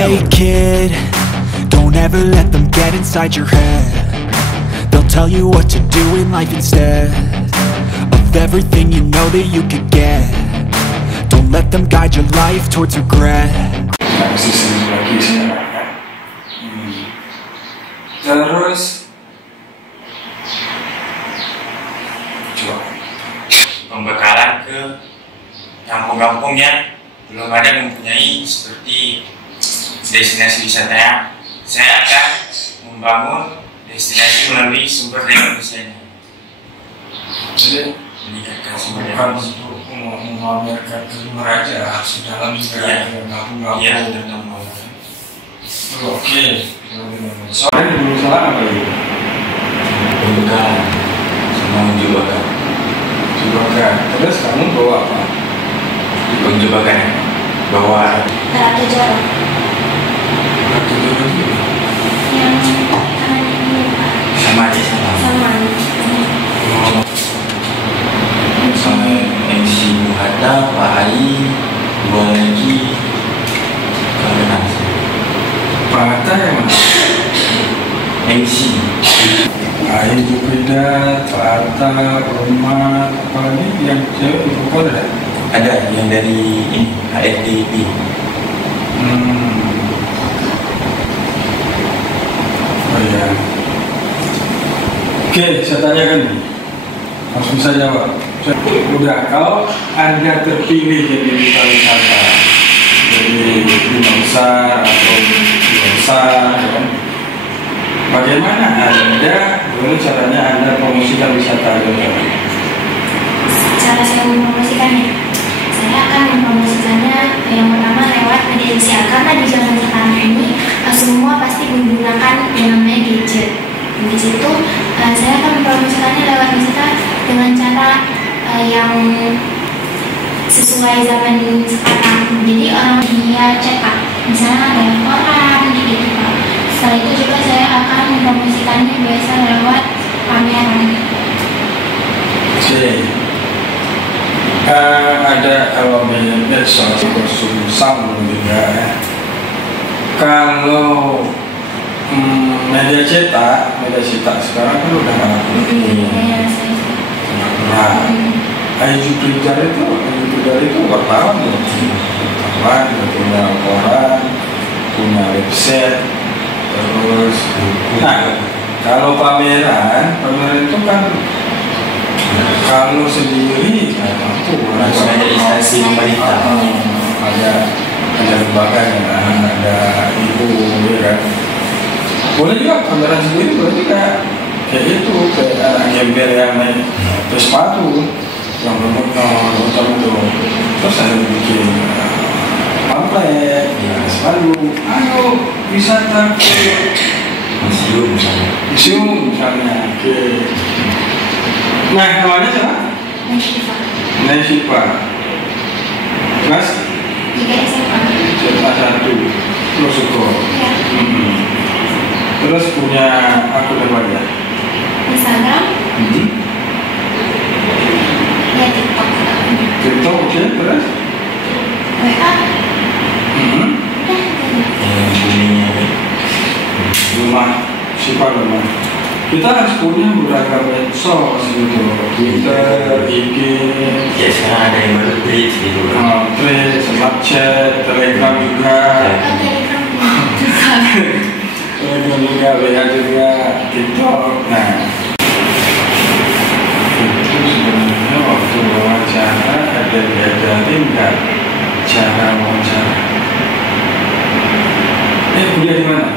Hey kid, don't ever let them get inside your head. They'll tell you what to do in life instead of everything you know that you could get. Don't let them guide your life towards regret. Terus pembekalan ke kampung-kampungnya belum ada mempunyai seperti destinasi wisatanya. Saya akan membangun destinasi melalui sumber daya manusianya. Jadi meningkatkan sumber daya bukan manusia. untuk memamerkan ke luar aja, harus dalam juga kampung-kampung. Iya, terutama. Oke. Soalnya dulu salah apa itu? Pembekalan sama menjebakan. Jebakan. Terus kamu bawa apa? Penjebakan bawa Karate jorok Kartu dulu juga. yang kanan ini Pak, sama aja sama. sama Sama MC Muhatta, Pak Ai, dua lagi kenal Pak Hatta yang mana? MC. Ayu Jupida, Pak Hatta, Rumah, apalagi yang cewek ibu kota ada? Ada yang dari ini HRDP. Oh iya. Oke, saya tanyakan nih. Langsung saya jawab. Udah, kalau Anda terpilih jadi duta wisata, jadi lima besar atau dua besar, ya kan? Bagaimana caranya Anda promosikan wisata Anda? cara saya mempromosikannya. Saya akan mempromosikannya yang pertama lewat media sosial, karena di zaman sekarang ini semua pasti menggunakan yang namanya gadget. Di situ saya akan mempromosikannya lewat wisata dengan cara yang sesuai zaman sekarang. Jadi orang dia cetak, misalnya ada koran gitu Pak. Setelah itu juga saya akan mempromosikannya biasa lewat pameran. Oke. Ada kalau medsos sama juga ya. Kalau media cetak sekarang kan udah nah, Ayu Jupiter itu wartawan ya, punya koran, punya website, terus nah kalau pameran itu kan kalau sendiri Langsung ada instansi pemerintah. ada lembaganya, ada ibu, ya kan. Boleh juga pameran sendiri, boleh juga kayak itu, kayak anak gembel yang naik sepatu yang bentuknya nonton itu, terus saya bikin pamflet, sepatu, ayo wisata ke Museum misalnya, oke. Nah, namanya siapa? Nesipa. Kelas 3 SMA. SMA 1. Terus syukur. Ya. Terus punya akun apa ya? Instagram, ya TikTok. TikTok, oke. Terus? WA. yang bunyinya Rumah Sipa rumah. Kita harus punya beragam medsos gitu, Twitter, IG, ya sekarang ada yang baru Twitch gitu kan. Threads, Snapchat, Telegram juga. Telegram juga, WA juga, TikTok. Nah, itu sebenarnya waktu wawancara ada diajarin nggak cara wawancara? Kuliah di mana?